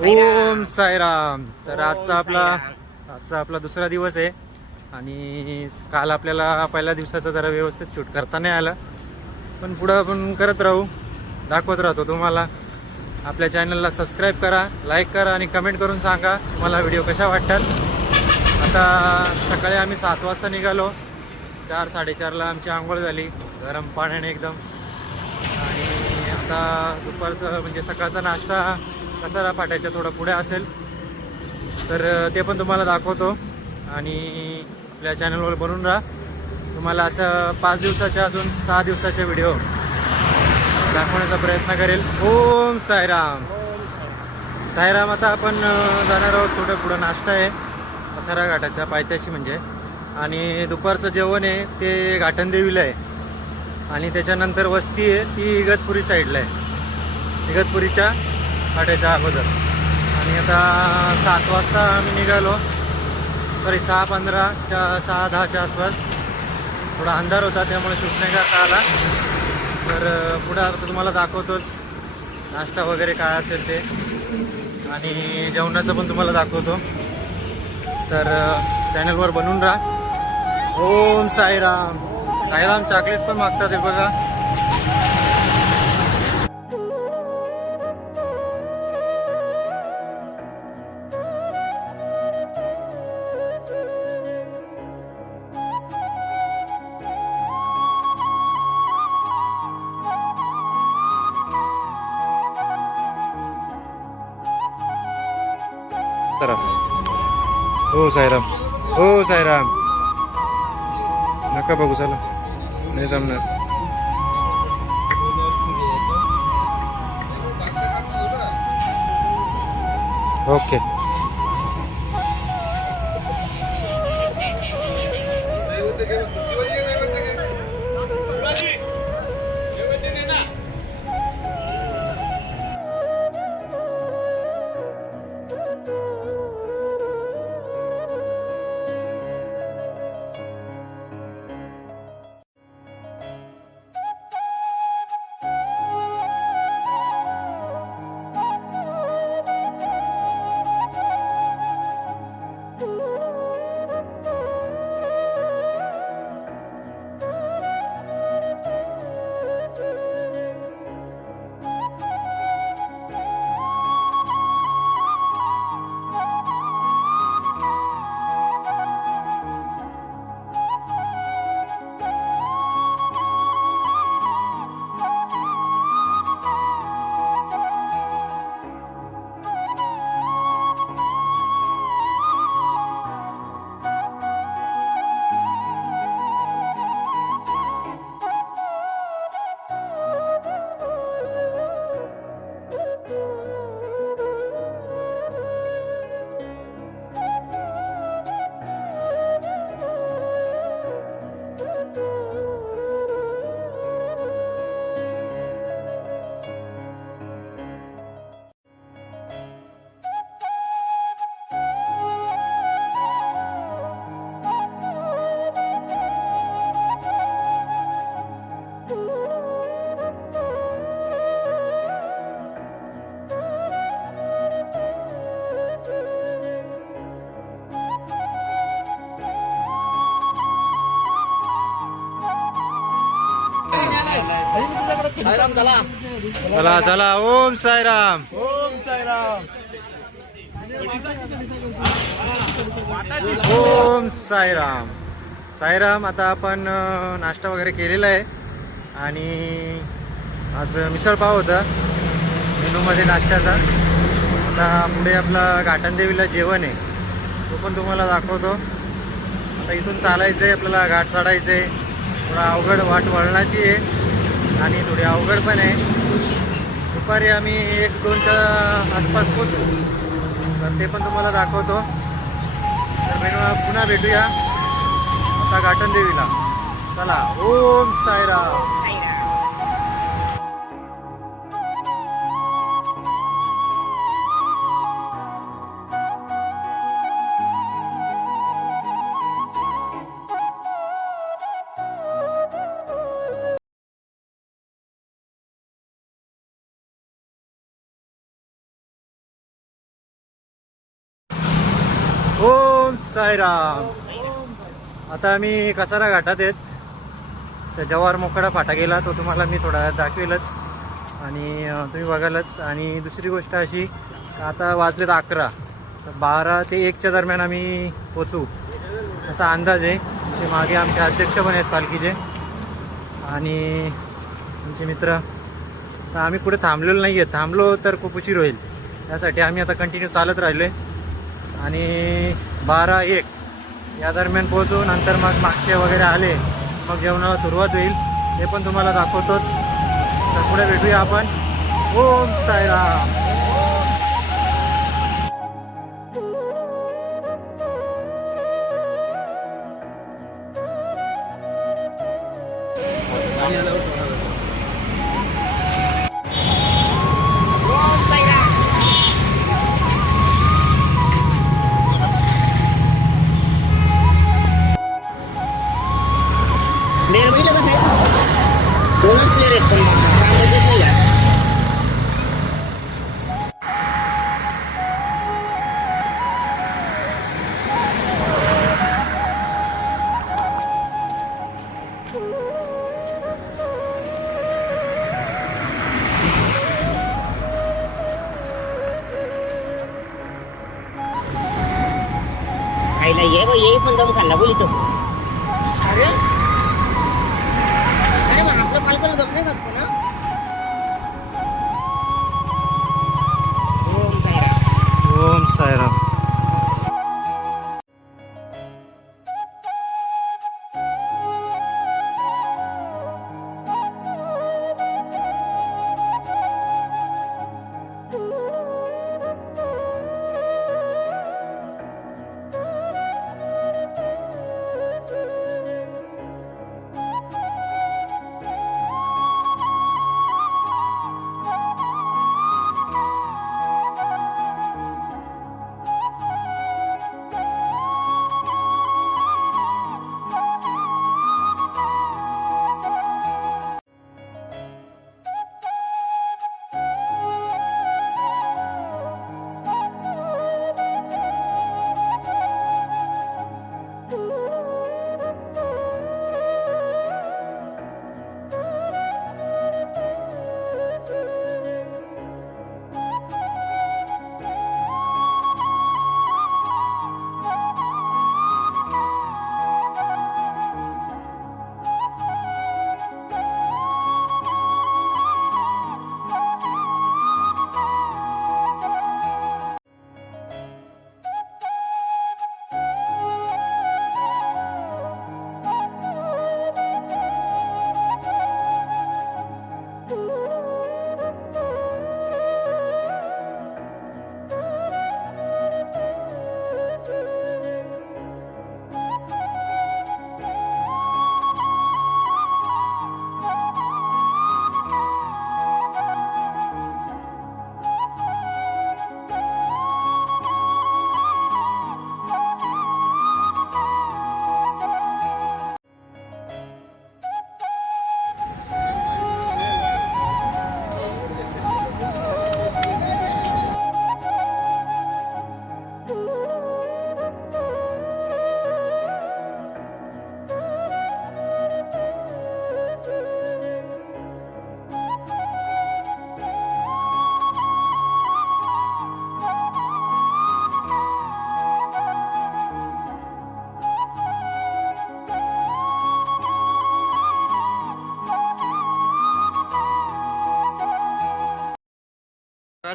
ओम साईराम. तर आजचा आपला आजचा आपला दुसरा दिवस आहे. आणि काल आपल्याला पहिल्या दिवसाचा जरा व्यवस्थित शूट करता नाही आलं. पण पुढं आपण करत राहू. दाखवत राहतो तुम्हाला. आपल्या चॅनलला सबस्क्राईब करा लाईक करा आणि कमेंट करून सांगा तुम्हाला व्हिडिओ कशा वाटतात. आता सकाळी आम्ही सात वाजता निघालो. चार साडेचारला आमची आंघोळ झाली. गरम पाण्याने एकदम. आणि आता दुपारचं म्हणजे सकाळचा नाश्ता कसारा फाट्याच्या थोडं पुढे असेल. तर ते पण तुम्हाला दाखवतो. आणि आपल्या चॅनलवर बनून राहा. तुम्हाला असं पाच दिवसाच्या अजून सहा दिवसाचे व्हिडिओ दाखवण्याचा प्रयत्न करेल. ओम साईराम. साईराम. आता आपण जाणार आहोत थोडं पुढं नाश्ता आहे. कसारा घाटाच्या पायथ्याशी म्हणजे. आणि दुपारचं जेवण आहे ते घाटनदेवीला आहे. आणि त्याच्यानंतर वस्ती आहे ती इगतपुरी साईडला आहे. इगतपुरीच्या फाट्याच्या अगोदर. आणि आता सात वाजता आम्ही निघालो. सॉरी सहा पंधराच्या सहा दहाच्या आसपास. थोडा अंधार होता त्यामुळे शूट नाही करता आला. तर पुढं आता तुम्हाला दाखवतोच. नाश्ता वगैरे काय असेल ते. आणि जेवणाचं पण तुम्हाला दाखवतो. तर चॅनलवर बनून राहा. ओम साईराम. साईराम चॉकलेट पण मागतात हे बघा. हो साईराम हो साईराम नका बघू चला. नाही जमणार. ओके. साईराम चला. चला चला. ओम साईराम. ओम साईराम. ओम साईराम. साईराम आता आपण नाश्ता वगैरे केलेला आहे. आणि आज मिसळ पाव होता. मेनूमध्ये नाश्त्याचा. आता पुढे आपला घाटनदेवीला जेवण आहे. तो पण तुम्हाला दाखवतो. आता इथून चालायचं आहे आपल्याला घाट चढायचं आहे थोडा अवघड वाट वळणाची आहे. आणि थोडी अवघड पण आहे. दुपारी आम्ही एक दोनच्या आसपास पोचू तर ते पण तुम्हाला दाखवतो. तर बहिण पुन्हा भेटूया. आता घाटन देवीला. चला ओम साईराम. साईराम आता आम्ही कसारा घाटात आहेत. तर जवार मोकडा फाटा गेला तो तुम्हाला मी थोडा दाखवेलच. आणि तुम्ही बघालच. आणि दुसरी गोष्ट अशी आता वाजलेत अकरा. तर बारा ते एकच्या दरम्यान आम्ही पोचू. असा अंदाज आहे. ते मागे आमचे अध्यक्ष पण आहेत पालखीचे. आणि आमचे मित्र. तर आम्ही कुठे थांबलेलो नाही आहे थांबलो तर खूप उशीर होईल. त्यासाठी आम्ही आता कंटिन्यू चालत राहिलो आहे आणि बारा एक. या दरम्यान पोहोचू नंतर मग मागचे वगैरे आले मग जेवणाला सुरुवात होईल. ते पण तुम्हाला दाखवतोच. तर पुढे भेटूया आपण. ओम साईराम. आईला ये बा ये पण दम खाल्ला बोलितो अरे अरे मग आपल्या पालकाला दम नाही खात ना ओम साईराम ओम साईराम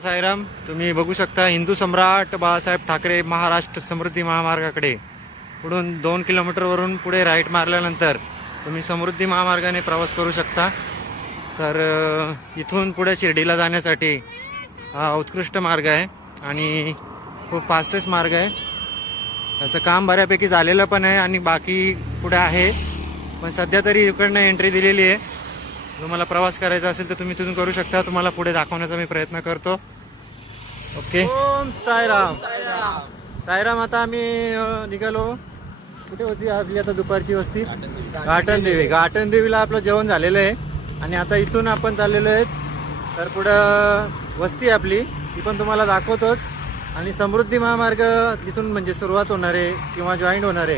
साईराम तुम्ही बघू शकता हिंदू सम्राट बाळासाहेब ठाकरे महाराष्ट्र समृद्धी महामार्गाकडे. पुढून दोन किलोमीटरवरून पुढे राईट मारल्यानंतर तुम्ही समृद्धी महामार्गाने प्रवास करू शकता. तर इथून पुढे शिर्डीला जाण्यासाठी हा उत्कृष्ट मार्ग आहे आणि खूप फास्टेस्ट मार्ग आहे. त्याचं काम बऱ्यापैकी झालेलं पण आहे आणि बाकी पुढे आहे. पण सध्या तरी इकडनं एंट्री दिलेली आहे. तुम्हाला प्रवास करायचा असेल तर तुम्ही तिथून करू शकता. तुम्हाला पुढे दाखवण्याचा मी प्रयत्न करतो. ओके. ओम साईराम. साईराम. आता आम्ही निघालो. कुठे होती आपली आता दुपारची वस्ती. घाटन देवी घाटन देवीला आपलं जेवण झालेलं आहे. आणि आता इथून आपण चाललेलो आहेत. तर पुढं वस्ती आपली. ती पण तुम्हाला दाखवतोच. आणि समृद्धी महामार्ग तिथून म्हणजे सुरुवात होणार आहे किंवा जॉईंट होणार आहे.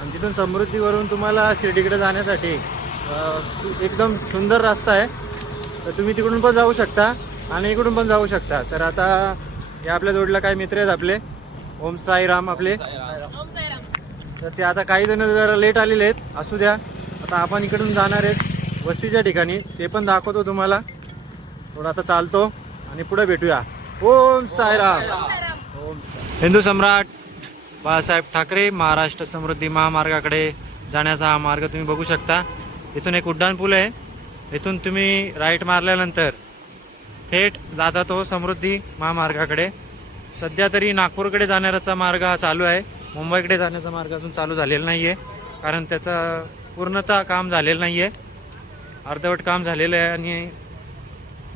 आणि तिथून समृद्धीवरून तुम्हाला शिर्डीकडे जाण्यासाठी एकदम सुंदर रस्ता आहे. तर तुम्ही तिकडून पण जाऊ शकता आणि इकडून पण जाऊ शकता. तर आता हे आपल्या जोडला काही मित्र आहेत आपले. ओम साईराम आपले. तर ते आता काही जण जरा लेट आलेले आहेत. असू द्या. आता आपण इकडून जाणार आहेत वस्तीच्या ठिकाणी. ते पण दाखवतो तुम्हाला. थोडं आता चालतो आणि पुढे भेटूया. ओम साईराम. ओम साई- हिंदू सम्राट बाळासाहेब ठाकरे महाराष्ट्र समृद्धी महामार्गाकडे जाण्याचा हा मार्ग तुम्ही बघू शकता. इथून एक उड्डाण पूल आहे. इथून तुम्ही राईट मारल्यानंतर थेट जाता तो समृद्धी महामार्गाकडे. सध्या तरी नागपूरकडे जाणाऱ्याचा मार्ग हा चालू आहे. मुंबईकडे जाण्याचा मार्ग अजून चालू झालेला नाही आहे कारण त्याचा पूर्णतः काम झालेलं नाही आहे अर्धवट काम झालेलं आहे आणि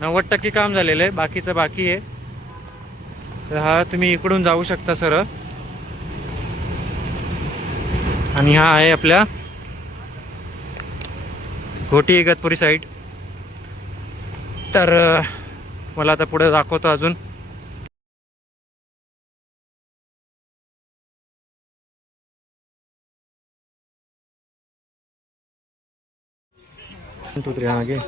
नव्वद टक्के काम झालेलं आहे. बाकीचं बाकी आहे. तर हा तुम्ही इकडून जाऊ शकता सर. आणि हा आहे आपल्या घोटी इगतपुरी साईड तर मला आता पुढे दाखवतो अजून. टू थ्री आगे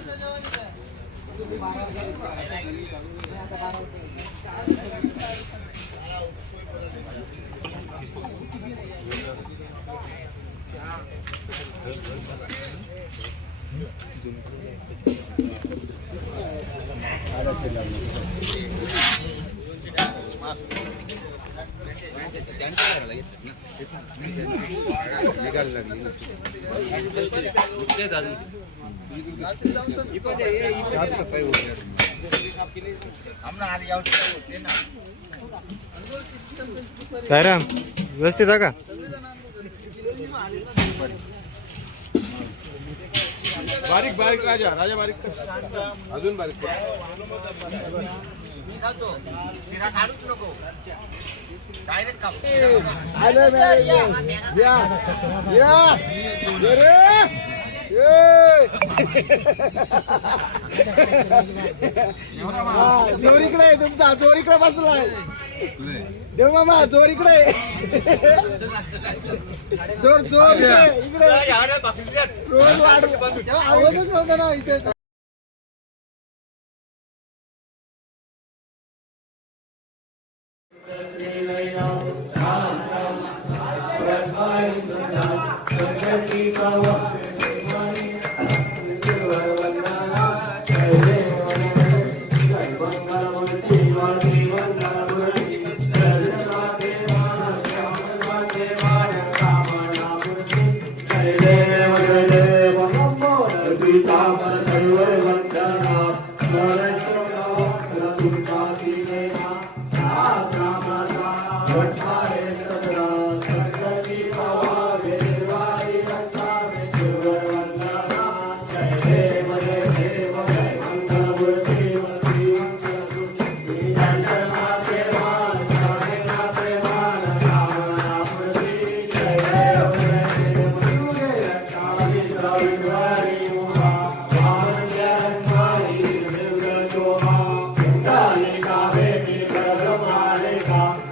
सायराम व्यवस्थित आहे का? बारीक बारीक राजा राजा बारीक. अजून बारीक. जोरीकडे तुमचा जोरीकडे बसलाय देव मामा जोरीकडे जोर जोर. इकडे. रोज वाढ आवाजच नव्हता ना इथे. America.